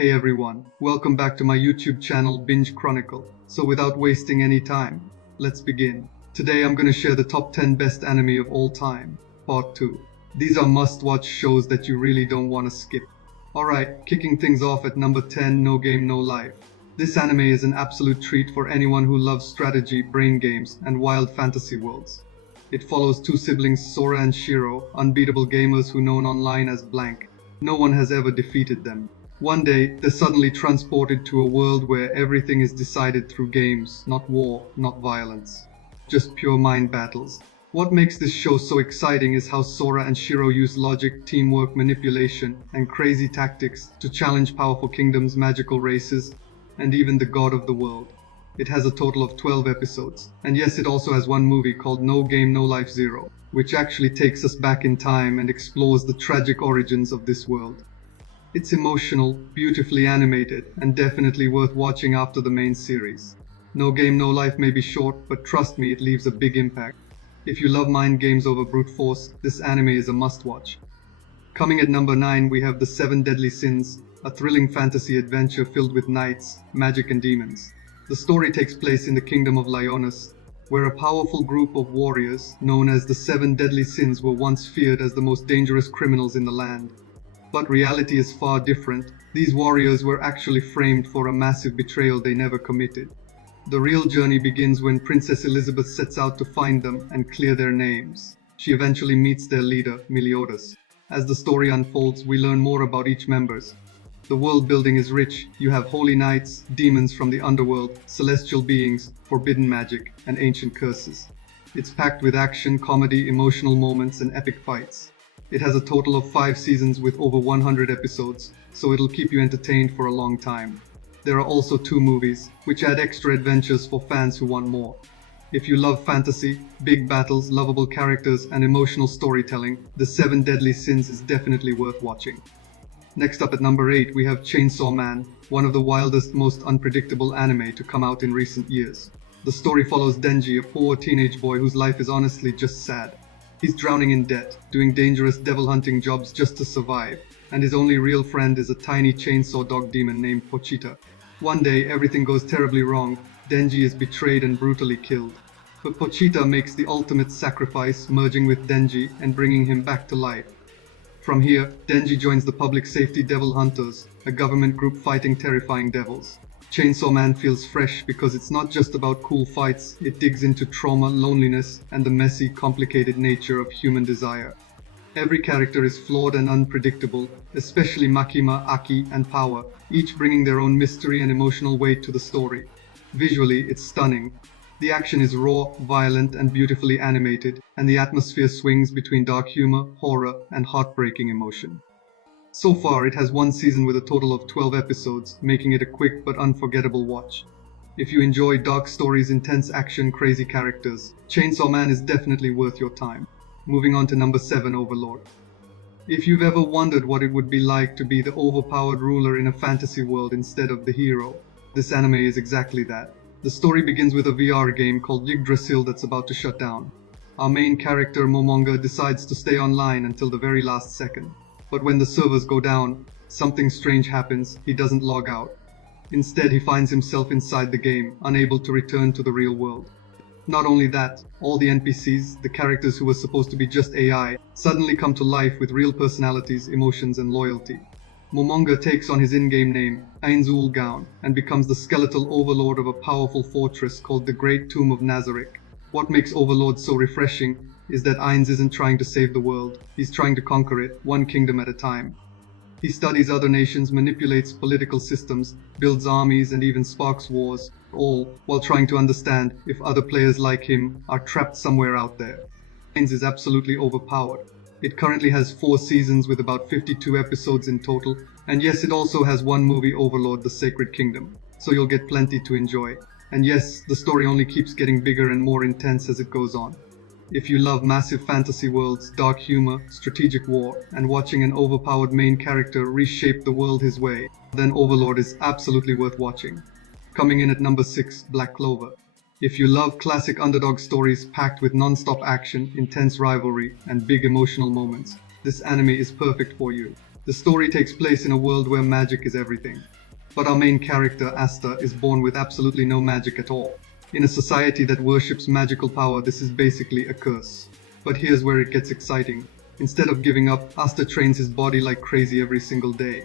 Hey everyone, welcome back to my YouTube channel Binge Chronicle. So without wasting any time, let's begin. Today I'm gonna share the top 10 best anime of all time, part 2. These are must-watch shows that you really don't want to skip. Alright, kicking things off at number 10, No Game No Life. This anime is an absolute treat for anyone who loves strategy, brain games, and wild fantasy worlds. It follows two siblings, Sora and Shiro, unbeatable gamers who known online as Blank. No one has ever defeated them. One day, they're suddenly transported to a world where everything is decided through games, not war, not violence. Just pure mind battles. What makes this show so exciting is how Sora and Shiro use logic, teamwork, manipulation, and crazy tactics to challenge powerful kingdoms, magical races, and even the god of the world. It has a total of 12 episodes. And yes, it also has one movie called No Game No Life Zero, which actually takes us back in time and explores the tragic origins of this world. It's emotional, beautifully animated, and definitely worth watching after the main series. No Game No Life may be short, but trust me, it leaves a big impact. If you love mind games over brute force, this anime is a must-watch. Coming at number 9, we have The Seven Deadly Sins, a thrilling fantasy adventure filled with knights, magic and demons. The story takes place in the kingdom of Lyones, where a powerful group of warriors, known as the Seven Deadly Sins, were once feared as the most dangerous criminals in the land. But reality is far different. These warriors were actually framed for a massive betrayal they never committed. The real journey begins when Princess Elizabeth sets out to find them and clear their names. She eventually meets their leader, Meliodas. As the story unfolds, we learn more about each member. The world building is rich. You have holy knights, demons from the underworld, celestial beings, forbidden magic, and ancient curses. It's packed with action, comedy, emotional moments, and epic fights. It has a total of 5 seasons with over 100 episodes, so it'll keep you entertained for a long time. There are also 2 movies, which add extra adventures for fans who want more. If you love fantasy, big battles, lovable characters, and emotional storytelling, The Seven Deadly Sins is definitely worth watching. Next up at number 8, we have Chainsaw Man, one of the wildest, most unpredictable anime to come out in recent years. The story follows Denji, a poor teenage boy whose life is honestly just sad. He's drowning in debt, doing dangerous devil-hunting jobs just to survive, and his only real friend is a tiny chainsaw dog demon named Pochita. One day, everything goes terribly wrong. Denji is betrayed and brutally killed. But Pochita makes the ultimate sacrifice, merging with Denji and bringing him back to life. From here, Denji joins the Public Safety Devil Hunters, a government group fighting terrifying devils. Chainsaw Man feels fresh because it's not just about cool fights, it digs into trauma, loneliness, and the messy, complicated nature of human desire. Every character is flawed and unpredictable, especially Makima, Aki, and Power, each bringing their own mystery and emotional weight to the story. Visually, it's stunning. The action is raw, violent, and beautifully animated, and the atmosphere swings between dark humor, horror, and heartbreaking emotion. So far, it has 1 season with a total of 12 episodes, making it a quick but unforgettable watch. If you enjoy dark stories, intense action, crazy characters, Chainsaw Man is definitely worth your time. Moving on to number 7, Overlord. If you've ever wondered what it would be like to be the overpowered ruler in a fantasy world instead of the hero, this anime is exactly that. The story begins with a VR game called Yggdrasil that's about to shut down. Our main character, Momonga, decides to stay online until the very last second. But when the servers go down, something strange happens. He doesn't log out. Instead, he finds himself inside the game, unable to return to the real world. Not only that, all the NPCs, the characters who were supposed to be just AI, suddenly come to life with real personalities, emotions, and loyalty. Momonga takes on his in-game name, Ainzul Gaon, and becomes the skeletal overlord of a powerful fortress called the Great Tomb of Nazarick. What makes Overlord so refreshing is that Ainz isn't trying to save the world, he's trying to conquer it, one kingdom at a time. He studies other nations, manipulates political systems, builds armies, and even sparks wars, all while trying to understand if other players like him are trapped somewhere out there. Ainz is absolutely overpowered. It currently has 4 seasons with about 52 episodes in total, and yes, it also has 1 movie, Overlord: The Sacred Kingdom, so you'll get plenty to enjoy. And yes, the story only keeps getting bigger and more intense as it goes on. If you love massive fantasy worlds, dark humor, strategic war, and watching an overpowered main character reshape the world his way, then Overlord is absolutely worth watching. Coming in at number 6, Black Clover. If you love classic underdog stories packed with non-stop action, intense rivalry, and big emotional moments, this anime is perfect for you. The story takes place in a world where magic is everything. But our main character, Asta, is born with absolutely no magic at all. In a society that worships magical power, this is basically a curse. But here's where it gets exciting. Instead of giving up, Asta trains his body like crazy every single day.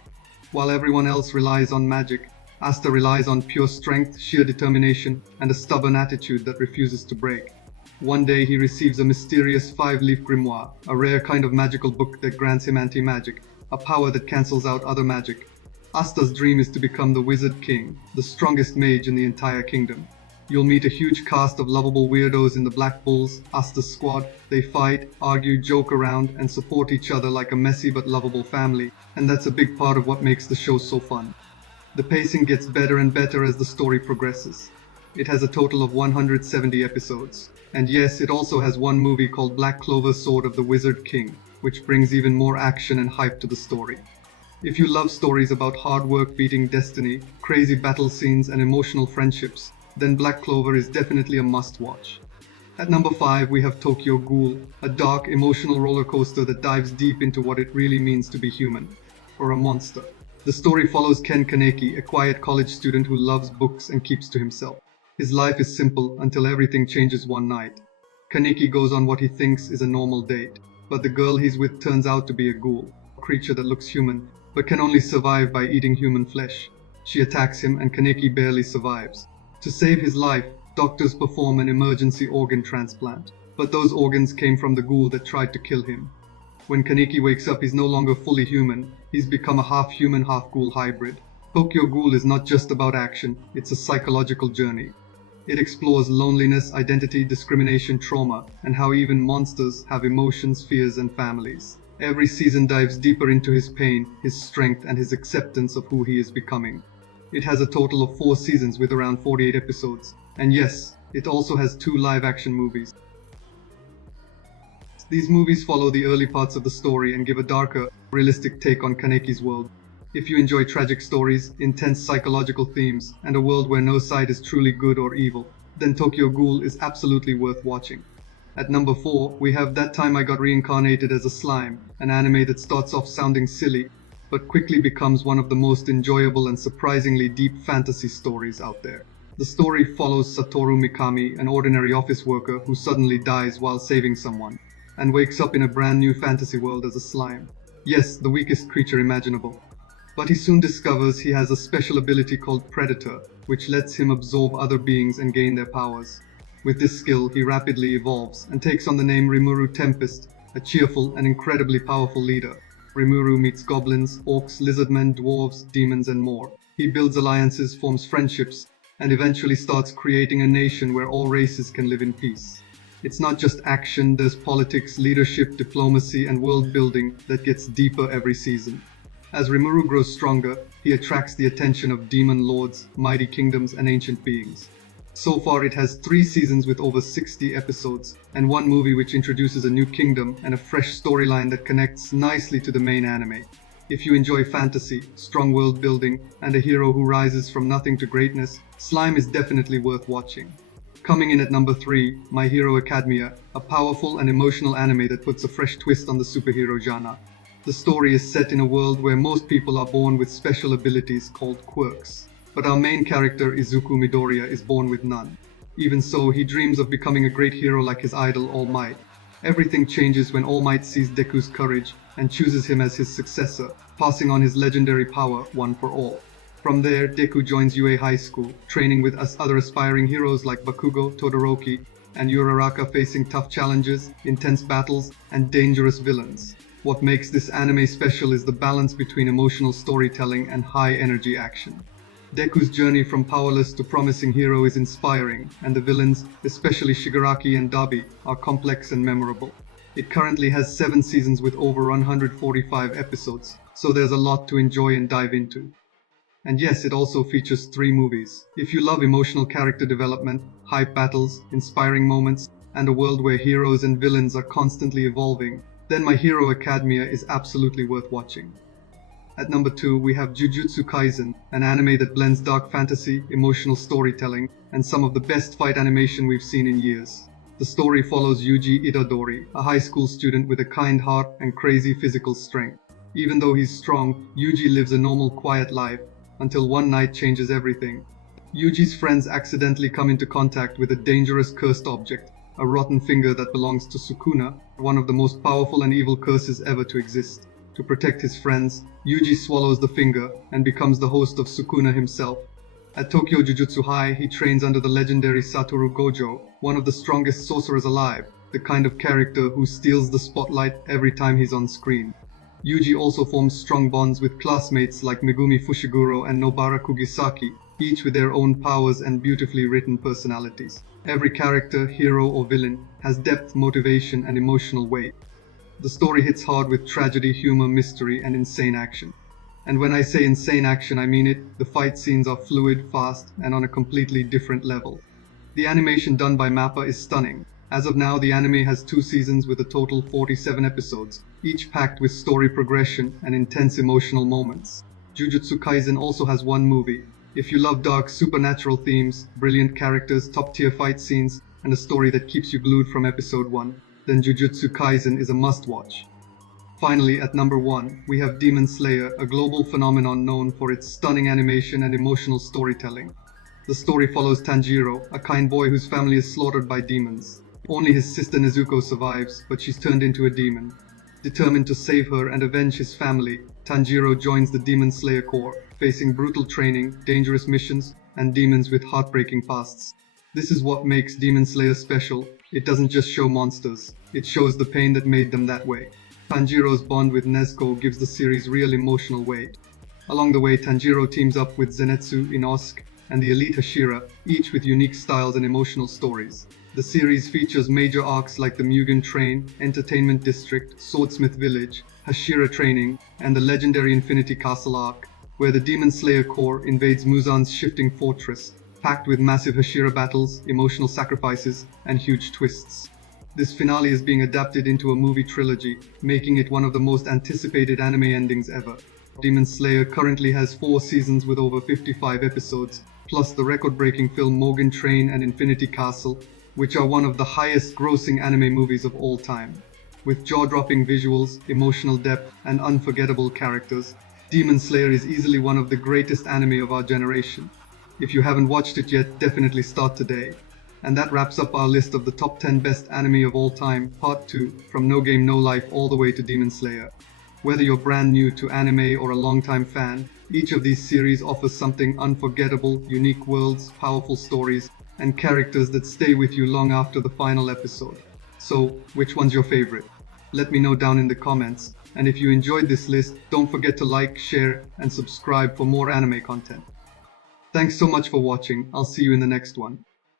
While everyone else relies on magic, Asta relies on pure strength, sheer determination, and a stubborn attitude that refuses to break. One day he receives a mysterious 5-leaf grimoire, a rare kind of magical book that grants him anti-magic, a power that cancels out other magic. Asta's dream is to become the Wizard King, the strongest mage in the entire kingdom. You'll meet a huge cast of lovable weirdos in the Black Bulls, Asta's squad. They fight, argue, joke around, and support each other like a messy but lovable family, and that's a big part of what makes the show so fun. The pacing gets better and better as the story progresses. It has a total of 170 episodes. And yes, it also has one movie called Black Clover Sword of the Wizard King, which brings even more action and hype to the story. If you love stories about hard work beating destiny, crazy battle scenes, and emotional friendships, then Black Clover is definitely a must-watch. At number 5, we have Tokyo Ghoul, a dark, emotional roller coaster that dives deep into what it really means to be human, or a monster. The story follows Ken Kaneki, a quiet college student who loves books and keeps to himself. His life is simple until everything changes one night. Kaneki goes on what he thinks is a normal date, but the girl he's with turns out to be a ghoul, a creature that looks human, but can only survive by eating human flesh. She attacks him and Kaneki barely survives. To save his life, doctors perform an emergency organ transplant, but those organs came from the ghoul that tried to kill him. When Kaneki wakes up, he's no longer fully human, he's become a half-human, half-ghoul hybrid. Tokyo Ghoul is not just about action, it's a psychological journey. It explores loneliness, identity, discrimination, trauma, and how even monsters have emotions, fears, and families. Every season dives deeper into his pain, his strength, and his acceptance of who he is becoming. It has a total of 4 seasons with around 48 episodes. And yes, it also has 2 live-action movies. These movies follow the early parts of the story and give a darker, realistic take on Kaneki's world. If you enjoy tragic stories, intense psychological themes, and a world where no side is truly good or evil, then Tokyo Ghoul is absolutely worth watching. At number 4, we have That Time I Got Reincarnated as a Slime, an anime that starts off sounding silly, but quickly becomes one of the most enjoyable and surprisingly deep fantasy stories out there. The story follows Satoru Mikami, an ordinary office worker who suddenly dies while saving someone, and wakes up in a brand new fantasy world as a slime. Yes, the weakest creature imaginable. But he soon discovers he has a special ability called Predator, which lets him absorb other beings and gain their powers. With this skill, he rapidly evolves and takes on the name Rimuru Tempest, a cheerful and incredibly powerful leader. Rimuru meets goblins, orcs, lizardmen, dwarves, demons, and more. He builds alliances, forms friendships, and eventually starts creating a nation where all races can live in peace. It's not just action, there's politics, leadership, diplomacy, and world building that gets deeper every season. As Rimuru grows stronger, he attracts the attention of demon lords, mighty kingdoms, and ancient beings. So far it has 3 seasons with over 60 episodes, and 1 movie which introduces a new kingdom and a fresh storyline that connects nicely to the main anime. If you enjoy fantasy, strong world building, and a hero who rises from nothing to greatness, Slime is definitely worth watching. Coming in at number 3, My Hero Academia, a powerful and emotional anime that puts a fresh twist on the superhero genre. The story is set in a world where most people are born with special abilities called quirks. But our main character, Izuku Midoriya, is born with none. Even so, he dreams of becoming a great hero like his idol, All Might. Everything changes when All Might sees Deku's courage and chooses him as his successor, passing on his legendary power, One for All. From there, Deku joins UA High School, training with other aspiring heroes like Bakugo, Todoroki, and Uraraka, facing tough challenges, intense battles, and dangerous villains. What makes this anime special is the balance between emotional storytelling and high-energy action. Deku's journey from powerless to promising hero is inspiring, and the villains, especially Shigaraki and Dabi, are complex and memorable. It currently has 7 seasons with over 145 episodes, so there's a lot to enjoy and dive into. And yes, it also features 3 movies. If you love emotional character development, hype battles, inspiring moments, and a world where heroes and villains are constantly evolving, then My Hero Academia is absolutely worth watching. At number 2, we have Jujutsu Kaisen, an anime that blends dark fantasy, emotional storytelling, and some of the best fight animation we've seen in years. The story follows Yuji Itadori, a high school student with a kind heart and crazy physical strength. Even though he's strong, Yuji lives a normal, quiet life until one night changes everything. Yuji's friends accidentally come into contact with a dangerous cursed object, a rotten finger that belongs to Sukuna, one of the most powerful and evil curses ever to exist. To protect his friends, Yuji swallows the finger and becomes the host of Sukuna himself. At Tokyo Jujutsu High, he trains under the legendary Satoru Gojo, one of the strongest sorcerers alive, the kind of character who steals the spotlight every time he's on screen. Yuji also forms strong bonds with classmates like Megumi Fushiguro and Nobara Kugisaki, each with their own powers and beautifully written personalities. Every character, hero or villain, has depth, motivation, and emotional weight. The story hits hard with tragedy, humor, mystery, and insane action. And when I say insane action, I mean it. The fight scenes are fluid, fast, and on a completely different level. The animation done by MAPPA is stunning. As of now, the anime has 2 seasons with a total 47 episodes, each packed with story progression and intense emotional moments. Jujutsu Kaisen also has 1 movie. If you love dark supernatural themes, brilliant characters, top-tier fight scenes, and a story that keeps you glued from episode 1, then Jujutsu Kaisen is a must-watch. Finally, at number 1, we have Demon Slayer, a global phenomenon known for its stunning animation and emotional storytelling. The story follows Tanjiro, a kind boy whose family is slaughtered by demons. Only his sister Nezuko survives, but she's turned into a demon. Determined to save her and avenge his family, Tanjiro joins the Demon Slayer Corps, facing brutal training, dangerous missions, and demons with heartbreaking pasts. This is what makes Demon Slayer special. It doesn't just show monsters, it shows the pain that made them that way. Tanjiro's bond with Nezuko gives the series real emotional weight. Along the way, Tanjiro teams up with Zenitsu, Inosuke, and the elite Hashira, each with unique styles and emotional stories. The series features major arcs like the Mugen Train, Entertainment District, Swordsmith Village, Hashira Training, and the legendary Infinity Castle arc, where the Demon Slayer Corps invades Muzan's shifting fortress, packed with massive Hashira battles, emotional sacrifices, and huge twists. This finale is being adapted into a movie trilogy, making it one of the most anticipated anime endings ever. Demon Slayer currently has 4 seasons with over 55 episodes, plus the record-breaking film Mugen Train and Infinity Castle, which are one of the highest-grossing anime movies of all time. With jaw-dropping visuals, emotional depth, and unforgettable characters, Demon Slayer is easily one of the greatest anime of our generation. If you haven't watched it yet, definitely start today. And that wraps up our list of the top 10 best anime of all time, part 2, from No Game No Life all the way to Demon Slayer. Whether you're brand new to anime or a longtime fan, each of these series offers something unforgettable, unique worlds, powerful stories, and characters that stay with you long after the final episode. So, which one's your favorite? Let me know down in the comments, and if you enjoyed this list, don't forget to like, share, and subscribe for more anime content. Thanks so much for watching. I'll see you in the next one.